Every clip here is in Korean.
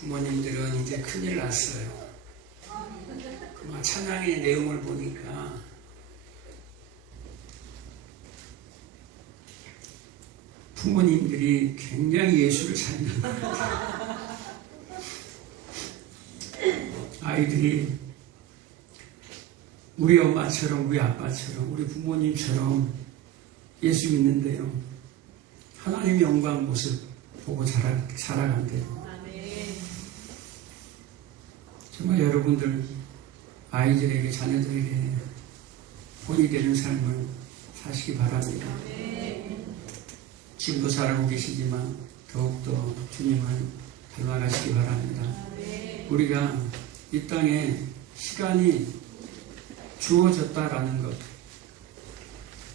부모님들은 이제 큰일 났어요. 찬양의 내용을 보니까 부모님들이 굉장히 예수를 잘 믿는 것 같아요. 아이들이 우리 엄마처럼, 우리 아빠처럼, 우리 부모님처럼 예수 믿는데요. 하나님의 영광 모습 보고 살아간대요. 정말 여러분들 아이들에게, 자녀들에게 본이 되는 삶을 사시기 바랍니다. 지금도 잘하고 계시지만 더욱더 주님을 닮아가시기 바랍니다. 우리가 이 땅에 시간이 주어졌다라는 것,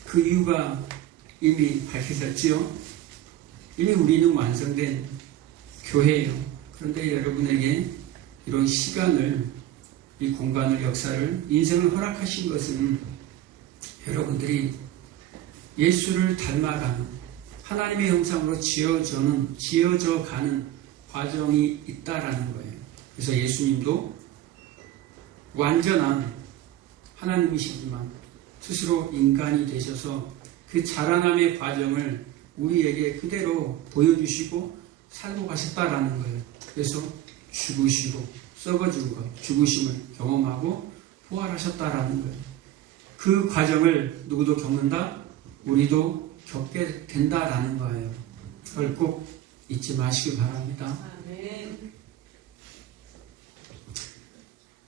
그 이유가 이미 밝혀졌지요. 이미 우리는 완성된 교회예요. 그런데 여러분에게 이런 시간을, 이 공간을, 역사를, 인생을 허락하신 것은 여러분들이 예수를 닮아가는, 하나님의 형상으로 지어져 가는 과정이 있다라는 거예요. 그래서 예수님도 완전한 하나님이시지만 스스로 인간이 되셔서 그 자라남의 과정을 우리에게 그대로 보여주시고 살고 가셨다라는 거예요. 그래서 죽으시고 썩어진 것, 죽으심을 경험하고 부활하셨다라는 거예요. 그 과정을 누구도 겪는다? 우리도 겪게 된다라는 거예요. 그걸 꼭 잊지 마시기 바랍니다.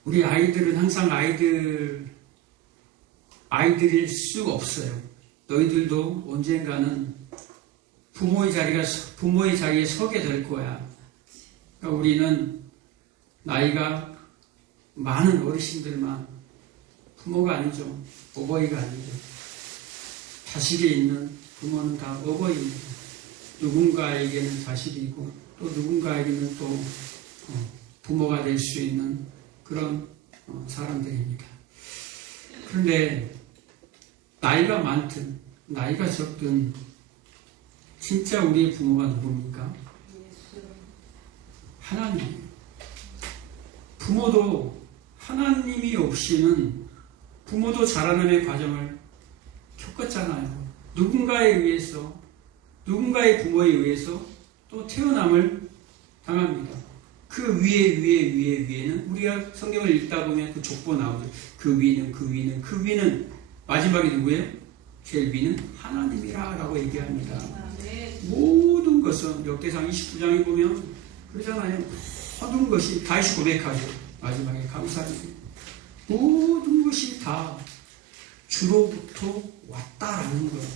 우리 아이들은 항상 아이들일 수가 없어요. 너희들도 언젠가는 부모의 자리에 서게 될 거야. 그러니까 우리는 나이가 많은 어르신들만 부모가 아니죠. 어버이가 아니죠. 자식이 있는 부모는 다 어버이입니다. 누군가에게는 자식이고 또 누군가에게는 또 부모가 될 수 있는 그런 사람들입니다. 그런데 나이가 많든 나이가 적든 진짜 우리의 부모가 누굽니까? 하나님이에요. 부모도 하나님이 없이는 부모도 자라남의 과정을 겪었잖아요. 누군가에 의해서, 누군가의 부모에 의해서 또 태어남을 당합니다. 그 위에는 우리가 성경을 읽다 보면 그 족보 나오죠. 그 위는 마지막에 누구예요? 제일 위는 하나님이라 라고 얘기합니다. 모든 것은 역대상 29장에 보면 그러잖아요. 모든 것이 다시 고백하죠. 마지막에 감사합니다. 모든 것이 다 주로부터 왔다라는 거예요.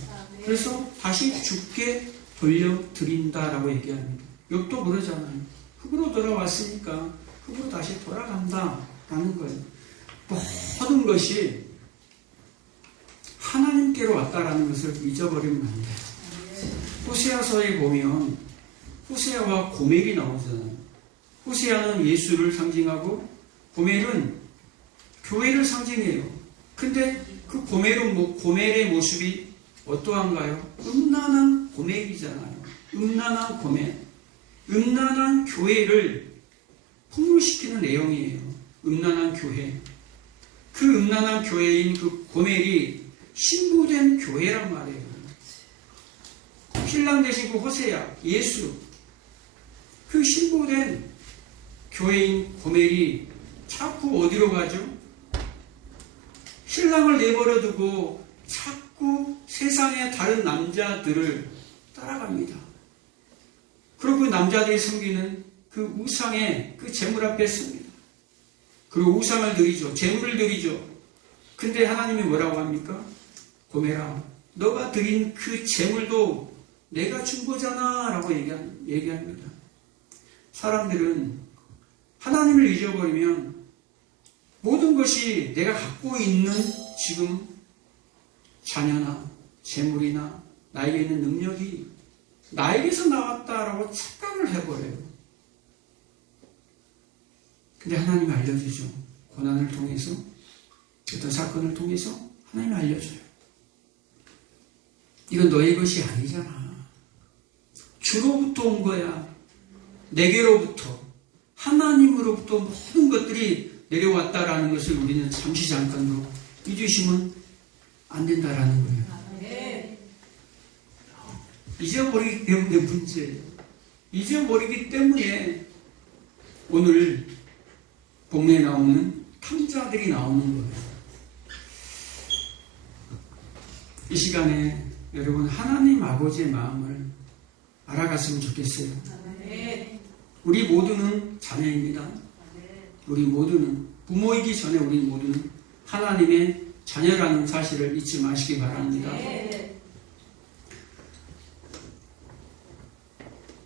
그래서 다시 주께 돌려드린다라고 얘기합니다. 욥도 그러잖아요. 흙으로 돌아왔으니까 흙으로 다시 돌아간다라는 거예요. 모든 것이 하나님께로 왔다라는 것을 잊어버리면 안 돼요. 호세아서에 보면 호세아와 고멜이 나오잖아요. 호세아는 예수를 상징하고 고멜은 교회를 상징해요. 근데 그 고멜의 모습이 어떠한가요? 음란한 고멜이잖아요. 음란한 고멜. 음란한 교회를 폭로시키는 내용이에요. 음란한 교회. 그 음란한 교회인 그 고멜이 신부된 교회란 말이에요. 신랑 되신 그 호세아, 예수. 그 신부된 교회인 고멜이 자꾸 어디로 가죠? 신랑을 내버려 두고 자꾸 세상의 다른 남자들을 따라갑니다. 그리고 그 남자들이 섬기는 그 우상의 그 제물 앞에 섭니다. 그리고 우상을 드리죠. 제물을 드리죠. 근데 하나님이 뭐라고 합니까? 고멜아, 너가 드린 그 제물도 내가 준 거잖아 라고 얘기합니다. 사람들은 하나님을 잊어버리면 모든 것이 내가 갖고 있는 지금 자녀나 재물이나 나에게 있는 능력이 나에게서 나왔다라고 착각을 해버려요. 근데 하나님이 알려주죠. 고난을 통해서, 어떤 사건을 통해서 하나님이 알려줘요. 이건 너의 것이 아니잖아. 주로부터 온 거야. 내게로부터 하나님으로부터 모든 것들이 내려왔다라는 것을 우리는 잠시 잠깐도 잊으시면 안 된다라는 거예요. 잊어버리기 때문에 문제예요. 잊어버리기 때문에 오늘 본문에 나오는 탐자들이 나오는 거예요. 이 시간에 여러분 하나님 아버지의 마음을 알아갔으면 좋겠어요. 우리 모두는 자녀입니다. 우리 모두는 부모이기 전에 우리 모두는 하나님의 자녀라는 사실을 잊지 마시기 바랍니다.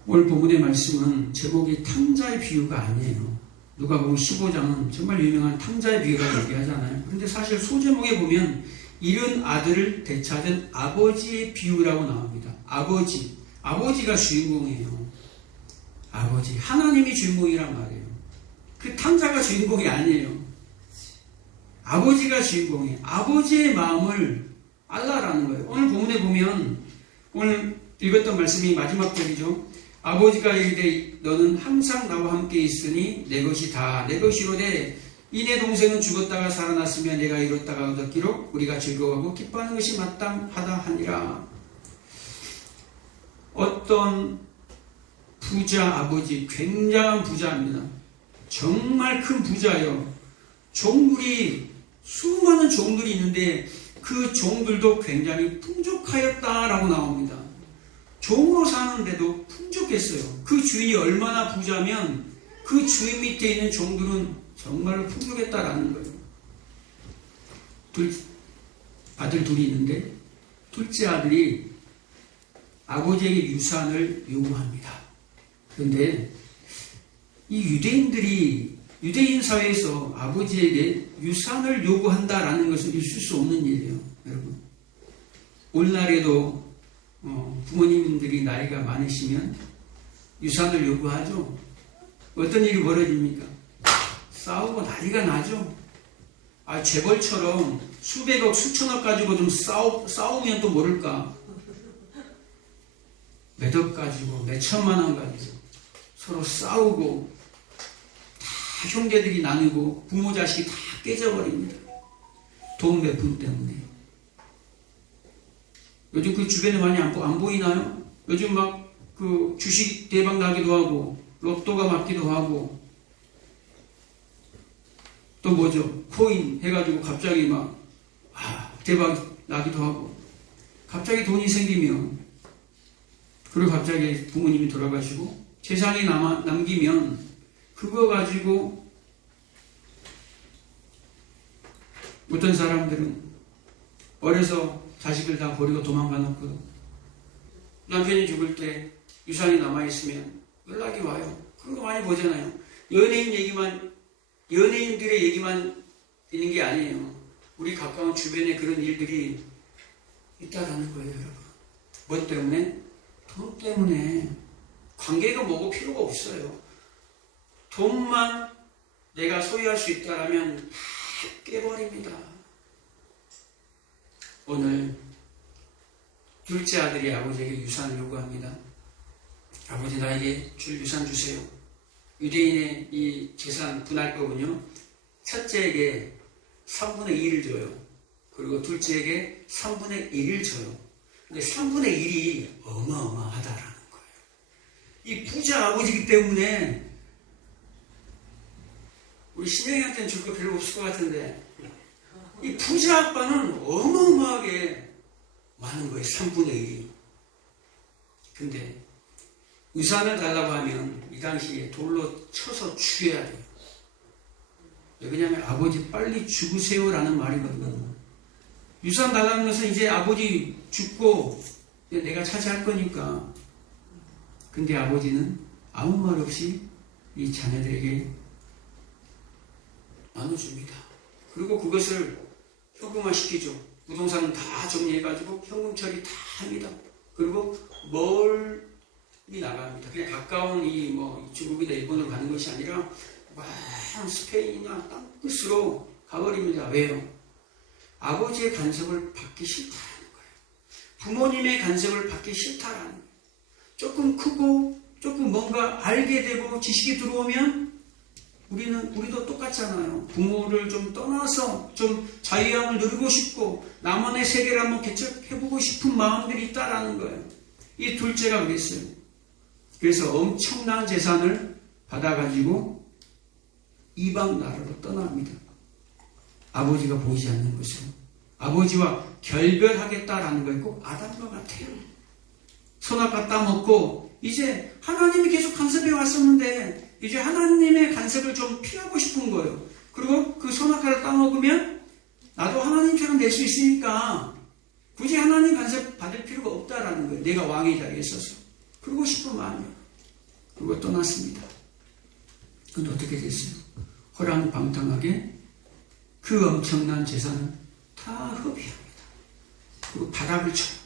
오늘 본문의 말씀은 제목이 탕자의 비유가 아니에요. 누가복음 15장은 정말 유명한 탕자의 비유라고 얘기하잖아요. 그런데 사실 소제목에 보면 이른 아들을 되찾은 아버지의 비유라고 나옵니다. 아버지가 주인공이에요. 아버지, 하나님이 주인공이란 말이에요. 그 탕자가 주인공이 아니에요. 아버지가 주인공이에요. 아버지의 마음을 알라라는 거예요. 오늘 본문에 보면 오늘 읽었던 말씀이 마지막 절이죠. 아버지가 이르되 너는 항상 나와 함께 있으니 내 것이 다 내 것이로되 이 내 동생은 죽었다가 살아났으며 내가 이뤘다가 얻었기로 우리가 즐거워하고 기뻐하는 것이 마땅하다 하니라. 어떤 부자 아버지, 굉장한 부자입니다. 정말 큰 부자예요. 종들이 수많은 종들이 있는데 그 종들도 굉장히 풍족하였다라고 나옵니다. 종으로 사는데도 풍족했어요. 그 주인이 얼마나 부자면 그 주인 밑에 있는 종들은 정말로 풍족했다라는 거예요. 아들 둘이 있는데 둘째 아들이 아버지에게 유산을 요구합니다. 그런데 이 유대인 사회에서 아버지에게 유산을 요구한다라는 것은 있을 수 없는 일이에요. 여러분, 오늘날에도 부모님들이 나이가 많으시면 유산을 요구하죠. 어떤 일이 벌어집니까? 싸우고 난리가 나죠. 재벌처럼 수백억, 수천억 가지고 좀 싸우면 또 모를까. 몇 억 가지고, 몇 천만 원 가지고 서로 싸우고 다 형제들이 나누고 부모 자식이 다 깨져버립니다. 돈 몇 푼 때문에. 요즘 그 주변에 많이 안 보이나요? 요즘 막 그 주식 대박 나기도 하고 로또가 맞기도 하고 또 뭐죠? 코인 해가지고 갑자기 막 대박 나기도 하고 갑자기 돈이 생기면 그리고 갑자기 부모님이 돌아가시고 재산이 남기면 그거 가지고 어떤 사람들은 어려서 자식을 다 버리고 도망가 놓고 남편이 죽을 때 유산이 남아있으면 연락이 와요. 그런 거 많이 보잖아요. 연예인들의 얘기만 있는 게 아니에요. 우리 가까운 주변에 그런 일들이 있다라는 거예요, 여러분. 뭐 때문에? 돈 때문에. 관계가 뭐고 필요가 없어요. 돈만 내가 소유할 수 있다라면 다 깨버립니다. 오늘 둘째 아들이 아버지에게 유산을 요구합니다. 아버지, 나에게 줄 유산 주세요. 유대인의 이 재산 분할법은요, 첫째에게 3분의 2를 줘요. 그리고 둘째에게 3분의 1을 줘요. 근데 3분의 1이 어마어마하다라는 거예요. 이 부자 아버지이기 때문에 우리 신영이한테는 줄 거 별로 없을 것 같은데 이 부자 아빠는 어마어마하게 많은 거예요. 3분의 1이. 근데 유산을 달라고 하면 이 당시에 돌로 쳐서 죽여야 돼요. 왜냐하면 아버지 빨리 죽으세요라는 말이거든요. 유산 달라는 것은 이제 아버지 죽고 내가 차지할 거니까. 근데 아버지는 아무 말 없이 이 자녀들에게 나눠줍니다. 그리고 그것을 현금화시키죠. 부동산은 다 정리해가지고 현금 처리 다 합니다. 그리고 멀리 나갑니다. 그냥 가까운 중국이나 일본으로 가는 것이 아니라 스페인이나 땅끝으로 가버립니다. 왜요? 아버지의 간섭을 받기 싫다라는 거예요. 부모님의 간섭을 받기 싫다라는 거예요. 조금 크고 조금 뭔가 알게 되고 지식이 들어오면 우리도 똑같잖아요. 부모를 좀 떠나서 좀 자유함을 누리고 싶고 나만의 세계를 한번 개척해보고 싶은 마음들이 있다라는 거예요. 이 둘째가 그랬어요. 그래서 엄청난 재산을 받아가지고 이방 나라로 떠납니다. 아버지가 보이지 않는 것으로. 아버지와 결별하겠다라는 거에 꼭 아담과 같아요. 선악과 따먹고 이제 하나님이 계속 간섭해 왔었는데 이제 하나님의 간섭을 좀 피하고 싶은 거예요. 그리고 그 선악과를 따먹으면 나도 하나님처럼 될 수 있으니까 굳이 하나님 간섭 받을 필요가 없다라는 거예요. 내가 왕의 자리에 서서. 그러고 싶은 마음이에요. 그리고 떠났습니다. 근데 어떻게 됐어요? 허랑방탕하게 그 엄청난 재산을 다 허비합니다. 그리고 바닥을 쳐요.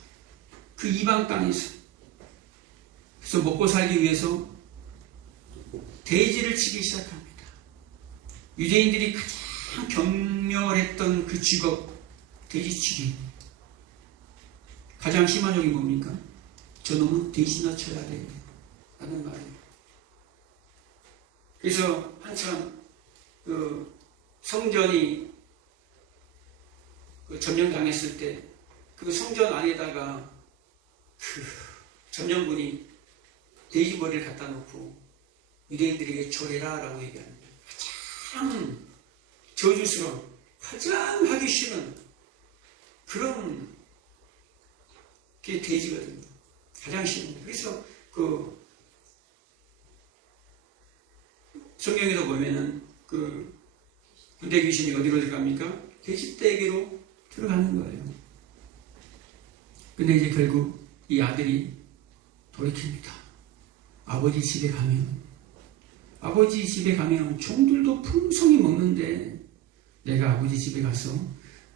그 이방 땅에서. 그래서 먹고 살기 위해서 돼지를 치기 시작합니다. 유대인들이 가장 경멸했던 그 직업, 돼지치기. 가장 심한 적이 뭡니까? 저놈은 돼지나 쳐야 돼. 라는 말이에요. 그래서 한참 그 성전이 점령당했을 때 그 성전 안에다가 그 점령군이 돼지 머리를 갖다 놓고 유대인들에게 줘라 라고 얘기합니다. 가장 저주스러운, 가장 하기 싫은 그런 게 돼지거든요. 가장 싫은. 그래서 그 성경에도 보면은 그 군대 귀신이 어디로 들어갑니까? 돼지떼기로 들어가는 거예요. 근데 이제 결국 이 아들이 돌이킵니다. 아버지 집에 가면 종들도 풍성히 먹는데 내가 아버지 집에 가서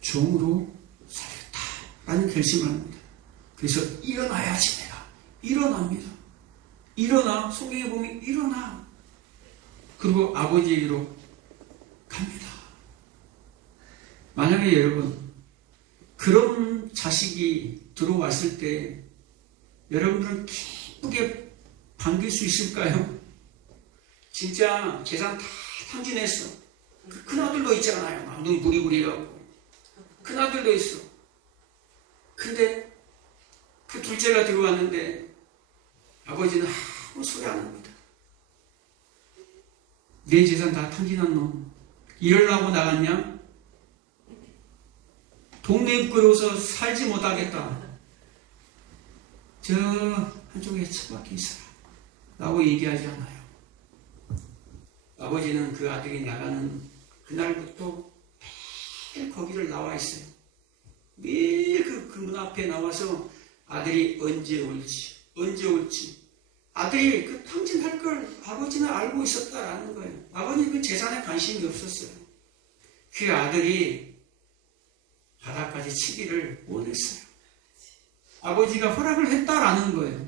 종으로 살겠다라는 결심을 합니다. 그래서 일어나야지 내가. 일어납니다. 일어나. 성경에 보면 일어나. 그리고 아버지에게로 갑니다. 만약에 여러분 그런 자식이 들어왔을 때 여러분들은 기쁘게 반길 수 있을까요? 진짜 재산 다 탕진했어. 그 큰아들도 있잖아요. 눈 부리부리하고. 큰아들도 있어. 근데 그 둘째가 들어왔는데 아버지는 아무 소리 안 합니다. 내 재산 다 탕진한 놈. 이러려고 나갔냐? 동네 부끄러워서 살지 못하겠다. 저 한쪽에 처박혀 있어라. 라고 얘기하지 않아요. 아버지는 그 아들이 나가는 그날부터 매일 거기를 나와 있어요. 매일 그 문 앞에 나와서 아들이 언제 올지. 아들이 그 탕진할 걸 아버지는 알고 있었다라는 거예요. 아버지는 그 재산에 관심이 없었어요. 그 아들이 바닥까지 치기를 원했어요. 아버지가 허락을 했다라는 거예요.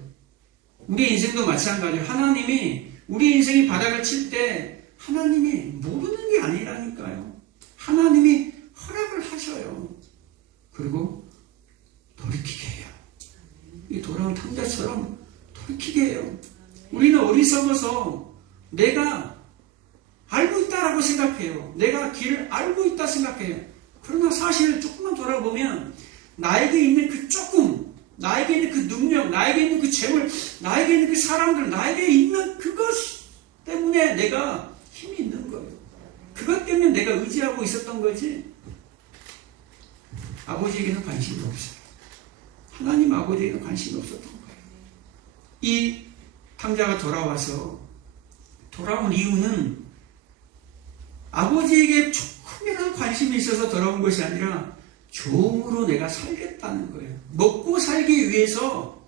우리 인생도 마찬가지예요. 하나님이 우리 인생이 바닥을 칠 때 하나님이 모르는 게 아니라니까요. 하나님이 허락을 하셔요. 그리고 돌이키게 해요. 이 돌아온 탕자처럼 돌이키게 해요. 우리는 어리석어서 내가 알고 있다라고 생각해요. 내가 길을 알고 있다 생각해요. 그러나 사실 조금만 돌아보면 나에게 있는 그 조금, 나에게 있는 그 능력, 나에게 있는 그 재물, 나에게 있는 그 사람들, 나에게 있는 그것 때문에 내가 힘이 있는 거예요. 그것 때문에 내가 의지하고 있었던 거지. 아버지에게는 관심이 없어요. 하나님 아버지에게는 관심이 없었던 거예요. 이 탕자가 돌아온 이유는 아버지에게 조금이라도 관심이 있어서 돌아온 것이 아니라 종으로 내가 살겠다는 거예요. 먹고 살기 위해서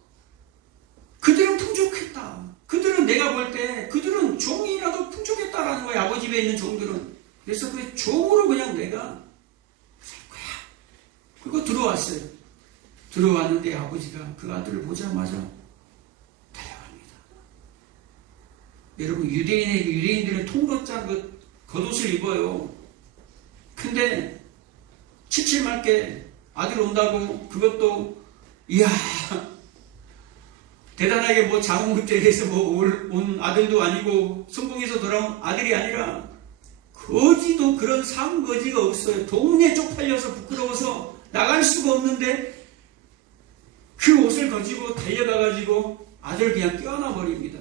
그들은 풍족했다. 그들은 내가 볼 때 그들은 종이라도 풍족했다라는 거예요. 아버지 집에 있는 종들은. 그래서 그 종으로 그냥 내가 살 거야. 그리고 들어왔어요. 들어왔는데 아버지가 그 아들을 보자마자 달려갑니다. 여러분 유대인들은 통로 짠 그 겉옷을 입어요. 근데 칠칠맞게 아들 온다고 그것도 이야 대단하게 뭐 자궁급제해서 뭐 온 아들도 아니고 성공해서 돌아온 아들이 아니라 거지도 그런 삶 거지가 없어요. 동네 쪽팔려서 부끄러워서 나갈 수가 없는데 그 옷을 가지고 달려가가지고 아들 그냥 껴안아 버립니다.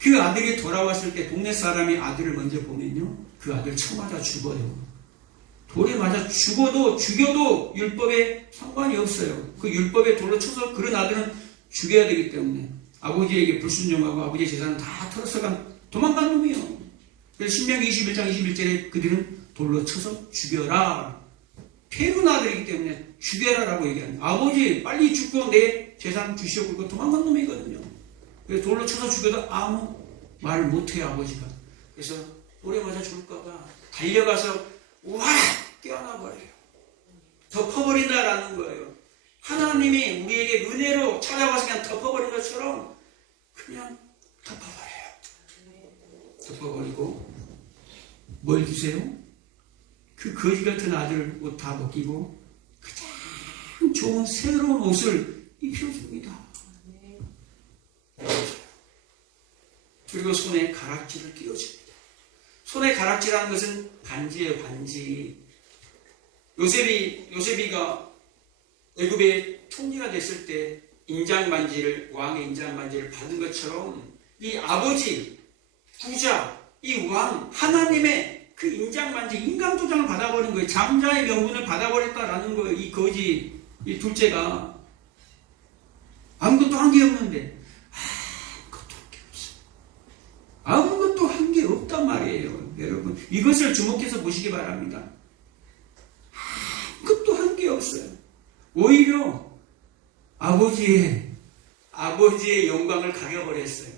그 아들이 돌아왔을 때 동네 사람이 아들을 먼저 보면요, 그 아들 쳐맞아 죽어요. 돌에 맞아 죽여도 율법에 상관이 없어요. 그 율법에 돌로 쳐서 그런 아들은 죽여야 되기 때문에 아버지에게 불순종하고 아버지의 재산을 다 털어서간 도망간 놈이에요. 그래서 신명기 21장 21절에 그들은 돌로 쳐서 죽여라. 패군 아들이기 때문에 죽여라라고 얘기하는 거예요. 아버지 빨리 죽고 내 재산 주시오. 그리고 도망간 놈이거든요. 그래서 돌로 쳐서 죽여도 아무 말 못해요, 아버지가. 그래서 돌에 맞아 죽을까봐 달려가서 와! 껴안아버려요. 덮어버린다라는 거예요. 하나님이 우리에게 은혜로 찾아와서 그냥 덮어버린 것처럼 그냥 덮어버려요. 덮어버리고 뭘 주세요? 그 거지 같은 아들 옷 다 벗기고 가장 좋은 새로운 옷을 입혀줍니다. 그리고 손에 가락지를 끼워줍니다. 손에 가락지라는 것은 반지예요, 반지. 요셉이가 애굽의 총리가 됐을 때 왕의 인장 반지를 받은 것처럼 이 아버지, 부자, 이 왕, 하나님의 그 인장 반지, 인감 도장을 받아버린 거예요. 장자의 명분을 받아버렸다라는 거예요. 이 거지, 이 둘째가 아무것도 한 게 없는데 아무것도 한 게 없단 말이에요. 여러분, 이것을 주목해서 보시기 바랍니다. 아무것도 한 게 없어요. 오히려 아버지의 영광을 가려버렸어요.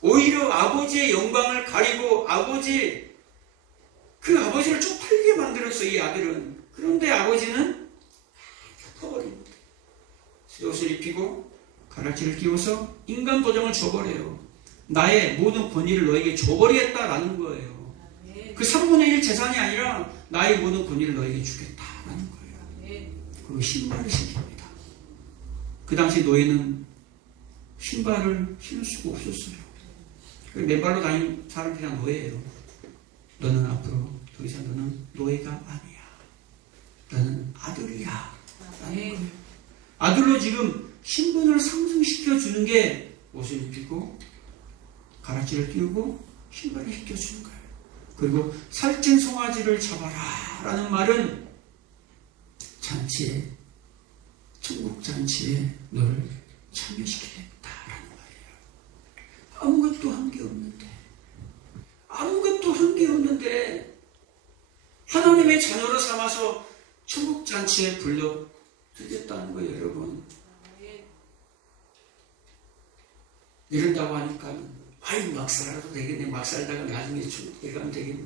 오히려 아버지의 영광을 가리고 그 아버지를 쪽팔리게 만들었어요, 이 아들은. 그런데 아버지는 덮어버립니다. 옷을 입히고 가락지를 끼워서 인간 도장을 줘버려요. 나의 모든 권위를 너에게 줘버리겠다라는 거예요. 그 3분의 1 재산이 아니라 나의 모든 권위를 너에게 주겠다라는 거예요. 그리고 신발을 신깁니다. 그 당시 노예는 신발을 신을 수가 없었어요. 맨발로 다니는 사람 그냥 노예예요. 너는 앞으로 더 이상 너는 노예가 아니야. 너는 아들이야. 라는 거예요. 아들로 지금 신분을 상승시켜 주는 게 옷을 입히고 가락지를 띄우고 신발을 시켜주는 거예요. 그리고 살찐 송아지를 잡아라 라는 말은 잔치에, 천국 잔치에 너를 참여시키겠다라는 말이에요. 아무것도 한 게 없는데 하나님의 자녀로 삼아서 천국 잔치에 불러들겠다는 거예요, 여러분. 이런다고 하니까 아이, 막 살아도 되겠네. 막 살다가 나중에 천국에 가면 되겠네.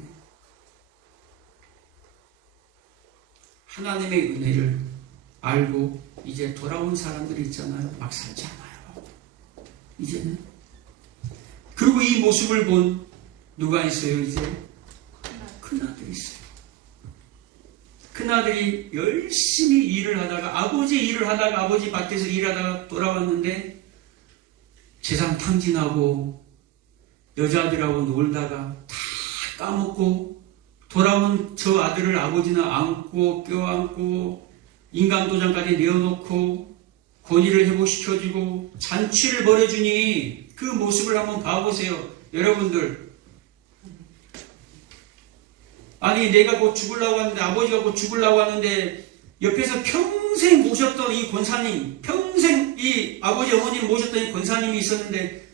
하나님의 은혜를 알고 이제 돌아온 사람들이 있잖아요. 막 살지 않아요. 이제는. 그리고 이 모습을 본 누가 있어요, 이제? 큰아들이 있어요. 큰아들이 열심히 일을 하다가 아버지 밭에서 일하다가 돌아왔는데 재산 탕진하고 여자들하고 놀다가 다 까먹고 돌아온 저 아들을 아버지는 안고 껴안고 인간도장까지 내어놓고 권위를 회복시켜주고 잔치를 벌여주니 그 모습을 한번 봐보세요. 여러분들, 아니 내가 곧 죽으려고 하는데, 아버지가 곧 죽으려고 하는데 옆에서 평생 모셨던 이 권사님, 평생 이 아버지 어머니를 모셨던 이 권사님이 있었는데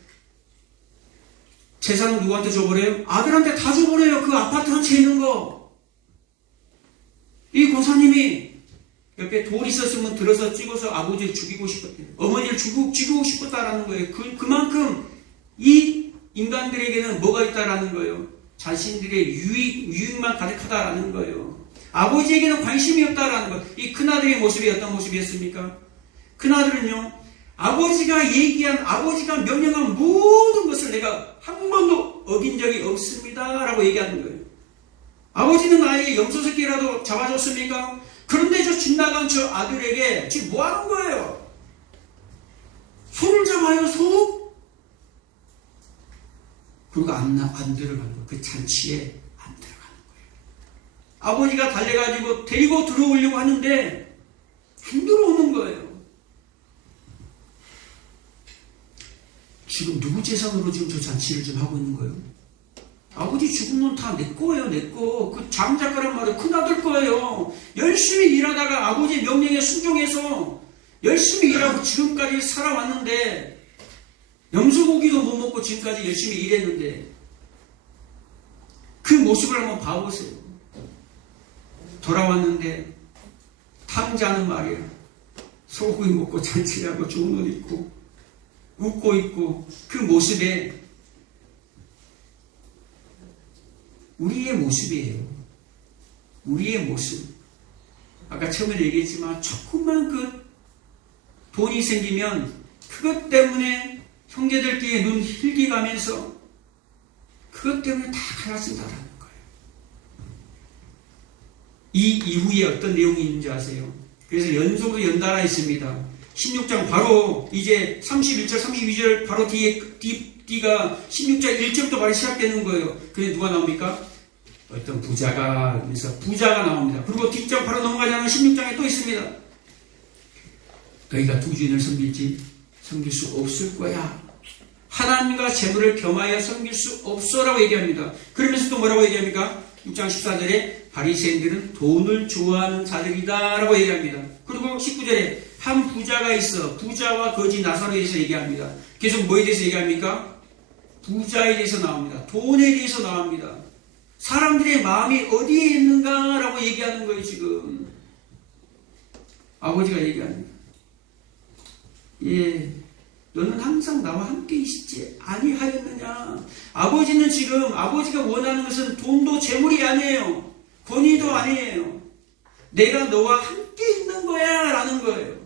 재산은 누구한테 줘버려요? 아들한테 다 줘버려요. 그 아파트 한 채 있는 거. 이 권사님이 옆에 돌 있었으면 들어서 찍어서 아버지를 죽이고 싶었대요. 어머니를 죽이고 싶었다라는 거예요. 그만큼 이 인간들에게는 뭐가 있다라는 거예요? 자신들의 유익만 가득하다라는 거예요. 아버지에게는 관심이 없다라는 거예요. 이 큰아들의 모습이 어떤 모습이었습니까? 큰아들은요, 아버지가 얘기한, 아버지가 명령한 모든 것을 내가 한 번도 어긴 적이 없습니다 라고 얘기하는 거예요. 아버지는 나에게 염소 새끼라도 잡아줬습니까? 그런데 저 집 나간 저 아들에게 지금 뭐 하는 거예요? 소를 잡아요, 소? 그리고 안 들어간 거예요. 그 잔치에 안 아버지가 달려가지고 데리고 들어오려고 하는데 안 들어오는 거예요. 지금 누구 재산으로 지금 저 잔치를 좀 하고 있는 거예요? 아버지 죽은 건 다 내 거예요, 내 거. 그 장작가란 말은 큰아들 거예요. 열심히 일하다가 아버지 명령에 순종해서 열심히 일하고 지금까지 살아왔는데, 염소고기도 못 먹고 지금까지 열심히 일했는데, 그 모습을 한번 봐보세요. 돌아왔는데, 탕자는 말이야. 소고기 먹고 잔치하고 좋은 옷 입고, 웃고 있고, 그 모습에 우리의 모습이에요. 우리의 모습. 아까 처음에 얘기했지만 조금만 그 돈이 생기면 그것 때문에 형제들끼리 눈 hir기가면서 그것 때문에 다 갈라진다라는 거예요. 이 이후에 어떤 내용이 있는지 아세요? 그래서 연속으로 연달아 있습니다. 16장 바로 이제 31절, 32절 바로 뒤가 16장 1절부터 바로 시작되는 거예요. 그래서 누가 나옵니까? 어떤 부자가, 그래서 부자가 나옵니다. 그리고 뒷장 바로 넘어가지 않으면 16장에 또 있습니다. 너희가 두 주인을 섬길 수 없을 거야. 하나님과 재물을 겸하여 섬길 수 없어라고 얘기합니다. 그러면서 또 뭐라고 얘기합니까? 6장 14절에 바리새인들은 돈을 좋아하는 자들이다 라고 얘기합니다. 그리고 19절에 한 부자가 있어 부자와 거지 나사로에 대해서 얘기합니다. 계속 뭐에 대해서 얘기합니까? 부자에 대해서 나옵니다. 돈에 대해서 나옵니다. 사람들의 마음이 어디에 있는가라고 얘기하는 거예요. 지금 아버지가 얘기합니다. 예, 너는 항상 나와 함께 있지 아니하였느냐. 아버지는 지금 아버지가 원하는 것은 돈도 재물이 아니에요. 권위도 아니에요. 내가 너와 함께 있는 거야 라는 거예요.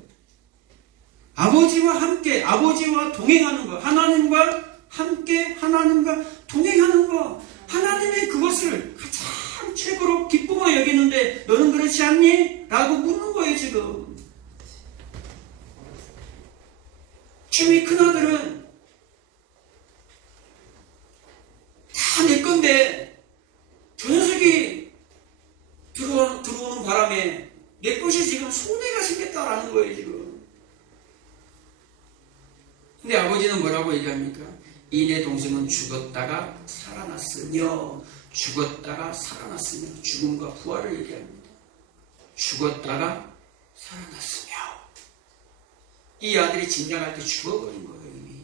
아버지와 함께, 아버지와 동행하는 거, 하나님과 함께 하나님과 동행하는 거, 하나님의 그것을 가장 최고로 기쁨으로 여기는데 너는 그렇지 않니? 라고 묻는 거예요. 지금 주의 큰아들은 다 내 건데 저 녀석이 들어오는 바람에 내 것이 지금 손해가 생겼다라는 거예요. 지금. 근데 아버지는 뭐라고 얘기합니까? 이 내 동생은 죽었다가 살아났으며, 죽었다가 살아났으며, 죽음과 부활을 얘기합니다. 죽었다가 살아났으며. 이 아들이 진작할 때 죽어버린 거예요. 이미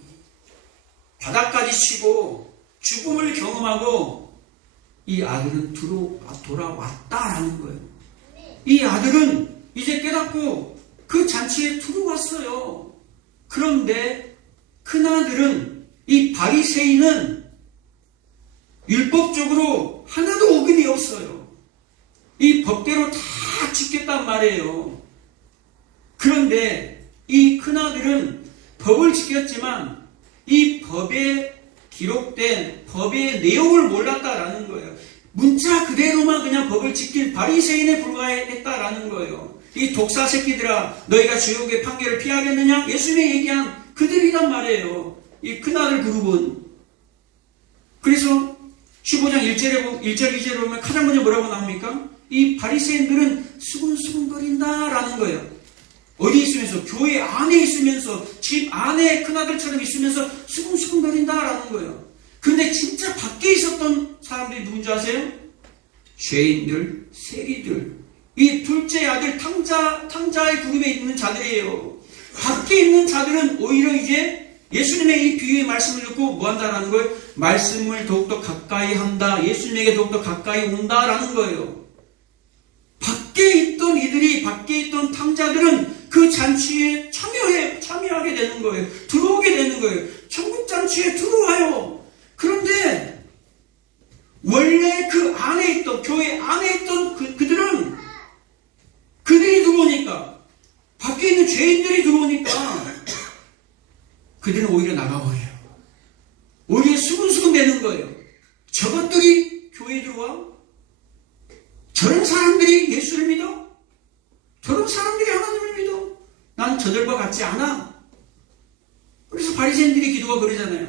바닥까지 치고 죽음을 경험하고 이 아들은 돌아왔다라는 거예요. 이 아들은 이제 깨닫고 그 잔치에 들어왔어요. 그런데 큰아들은, 이 바리새인은 율법적으로 하나도 어김이 없어요. 이 법대로 다 지켰단 말이에요. 그런데 이 큰아들은 법을 지켰지만 이 법에 기록된 법의 내용을 몰랐다라는 거예요. 문자 그대로만 그냥 법을 지킨 바리새인에 불과했다라는 거예요. 이 독사 새끼들아, 너희가 지옥의 판결을 피하겠느냐? 예수님이 얘기한 그들이란 말이에요. 이 큰아들 그룹은. 그래서 15장 1절 2절에 보면 가장 먼저 뭐라고 나옵니까? 이 바리새인들은 수근수근거린다라는 거예요. 어디 있으면서? 교회 안에 있으면서, 집 안에 큰아들처럼 있으면서 수근수근거린다라는 거예요. 근데 진짜 밖에 있었던 사람들이 누군지 아세요? 죄인들, 세리들. 이 둘째 아들 탕자의 그룹에 있는 자들이에요. 밖에 있는 자들은 오히려 이제 예수님의 이 비유의 말씀을 듣고 뭐 한다라는 거예요? 말씀을 더욱더 가까이 한다. 예수님에게 더욱더 가까이 온다라는 거예요. 밖에 있던 이들이, 밖에 있던 탕자들은 그 잔치에 참여하게 되는 거예요. 들어오게 되는 거예요. 천국 잔치에 들어와요. 그런데 원래 그 안에 있던, 교회 안에 있던 그들은, 그들이 들어오니까, 밖에 있는 죄인들이 들어오니까 그들은 오히려 나가버려요. 오히려 수근수근 되는 거예요. 저것들이 교회에 들어와? 저런 사람들이 예수를 믿어? 저런 사람들이 하나님을 믿어? 난 저들과 같지 않아. 그래서 바리새인들이 기도가 그러잖아요.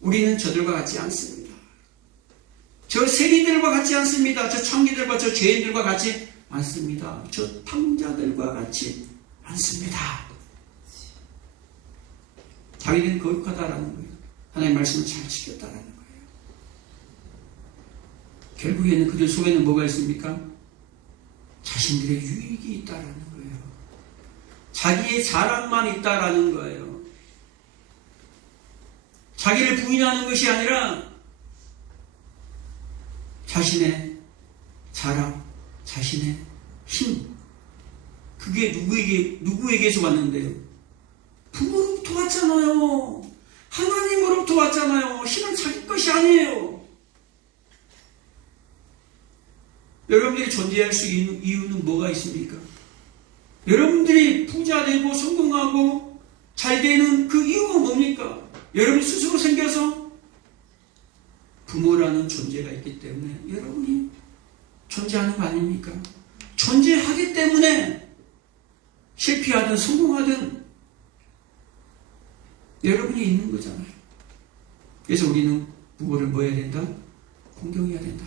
우리는 저들과 같지 않습니다. 저 저 세리들과 같지 않습니다. 저 창기들과 저 죄인들과 같이 않습니다. 저 탕자들과 같이 않습니다. 다윗은 거룩하다라는 거예요. 하나님의 말씀을 잘 지켰다라는 거예요. 결국에는 그들 속에는 뭐가 있습니까? 자신들의 유익이 있다라는 거예요. 자기의 자랑만 있다라는 거예요. 자기를 부인하는 것이 아니라 자신의 자랑, 자신의 힘. 그게 누구에게서 왔는데요? 부모로부터 왔잖아요. 하나님으로부터 왔잖아요. 힘은 자기 것이 아니에요. 여러분들이 존재할 수 있는 이유는 뭐가 있습니까? 여러분들이 부자 되고 성공하고 잘 되는 그 이유가 뭡니까? 여러분 스스로 생겨서 부모라는 존재가 있기 때문에 여러분이 존재하는 거 아닙니까? 존재하기 때문에 실패하든 성공하든 여러분이 있는 거잖아요. 그래서 우리는 부모를 뭐 해야 된다? 공경해야 된다.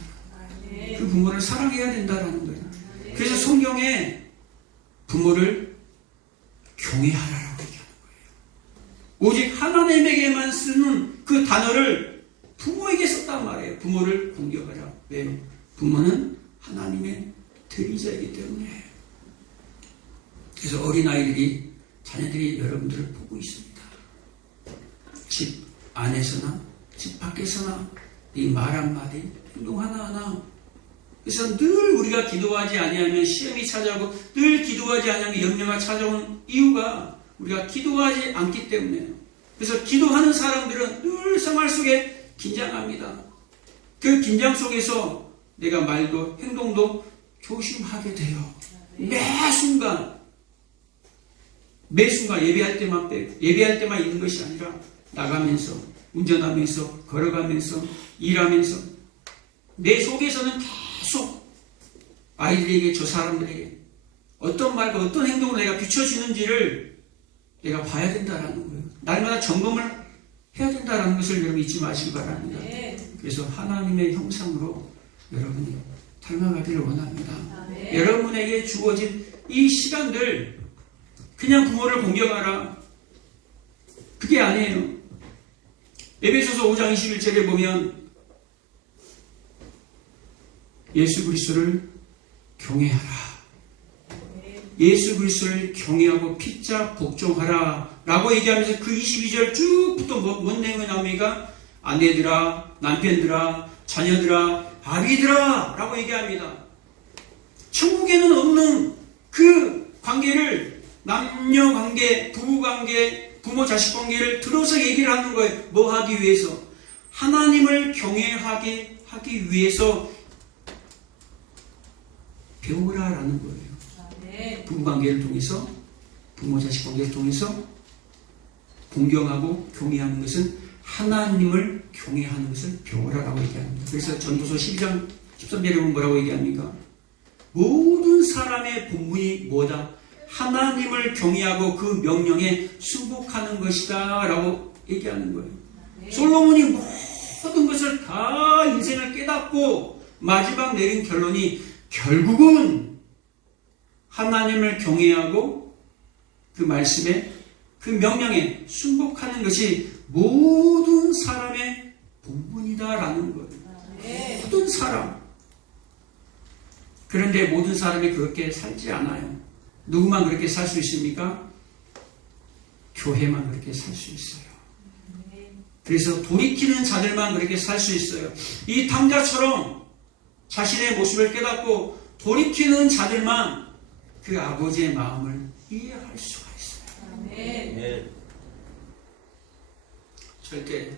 그 부모를 사랑해야 된다라는 거예요. 그래서 성경에 부모를 경외하라라고 얘기하는 거예요. 오직 하나님에게만 쓰는 그 단어를 부모에게 썼단 말이에요. 부모를 공경하라. 왜요? 부모는 하나님의 대리자이기 때문에. 그래서 어린아이들이 자녀들이 여러분들을 보고 있습니다. 집 안에서나 집 밖에서나 이 말 한마디 행동 하나하나. 그래서 늘 우리가 기도하지 아니하면 시험이 찾아오고 늘 기도하지 아니하면 염려가 찾아오는 이유가 우리가 기도하지 않기 때문에요. 그래서 기도하는 사람들은 늘 생활 속에 긴장합니다. 그 긴장 속에서 내가 말도 행동도 조심하게 돼요. 매 순간 예배할 때만 있는 것이 아니라 나가면서 운전하면서 걸어가면서 일하면서 내 속에서는 계속 아이들에게 저 사람들에게 어떤 말과 어떤 행동을 내가 비춰주는지를 내가 봐야 된다라는 거예요. 날마다 점검을 해야 된다라는 것을 여러분 잊지 마시기 바랍니다. 그래서 하나님의 형상으로 여러분이 닮아가기를 원합니다. 여러분에게 주어진 이 시간들 그냥 부모를 공경하라. 그게 아니에요. 에베소서 5장 21절에 보면 예수 그리스도를 경외하라. 예수 그리스도를 경외하고 피자 복종하라 라고 얘기하면서 그 22절 쭉부터 뭔 내용이 나옵니까? 아내들아, 남편들아, 자녀들아, 아비들아 라고 얘기합니다. 천국에는 없는 그 관계를 남녀관계, 부부관계, 부모-자식 관계를 들어서 얘기를 하는 거예요. 뭐 하기 위해서? 하나님을 경외하게 하기 위해서 배우라라는 거예요. 부부관계를 통해서, 부모-자식 관계를 통해서 공경하고 경외하는 것은 하나님을 경외하는 것을 배우라라고 얘기합니다. 그래서 전도서 12장 13절에 보면 뭐라고 얘기합니까? 모든 사람의 본분이 뭐다? 하나님을 경외하고 그 명령에 순복하는 것이다 라고 얘기하는 거예요. 솔로몬이 모든 것을 다 인생을 깨닫고 마지막 내린 결론이 결국은 하나님을 경외하고 그 말씀에 그 명령에 순복하는 것이 모든 사람의 본분이다라는 거예요. 모든 사람. 그런데 모든 사람이 그렇게 살지 않아요. 누구만 그렇게 살 수 있습니까? 교회만 그렇게 살 수 있어요. 그래서 돌이키는 자들만 그렇게 살 수 있어요. 이 탕자처럼 자신의 모습을 깨닫고 돌이키는 자들만 그 아버지의 마음을 이해할 수가 있어요. 네. 절대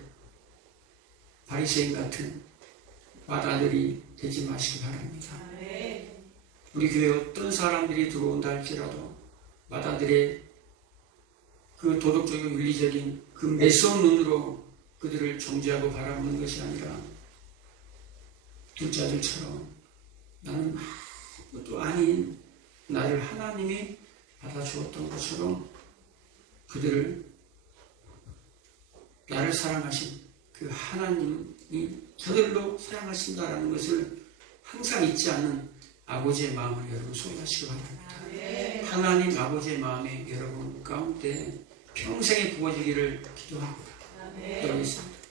바리새인 같은 맏아들이 되지 마시기 바랍니다. 우리 교회에 어떤 사람들이 들어온다 할지라도 맏아들의 그 도덕적이고 윤리적인 그 매서운 눈으로 그들을 정죄하고 바라보는 것이 아니라 둘째 아들처럼 나는 아무것도 아닌 나를 하나님이 받아주었던 것처럼 그들을 나를 사랑하신 그 하나님이 저들로 사랑하신다라는 것을 항상 잊지 않는 아버지의 마음을 여러분 소유하시기 바랍니다. 하나님 아버지의 마음에 여러분 가운데 평생에 부어지기를 기도합니다. 기도하겠습니다.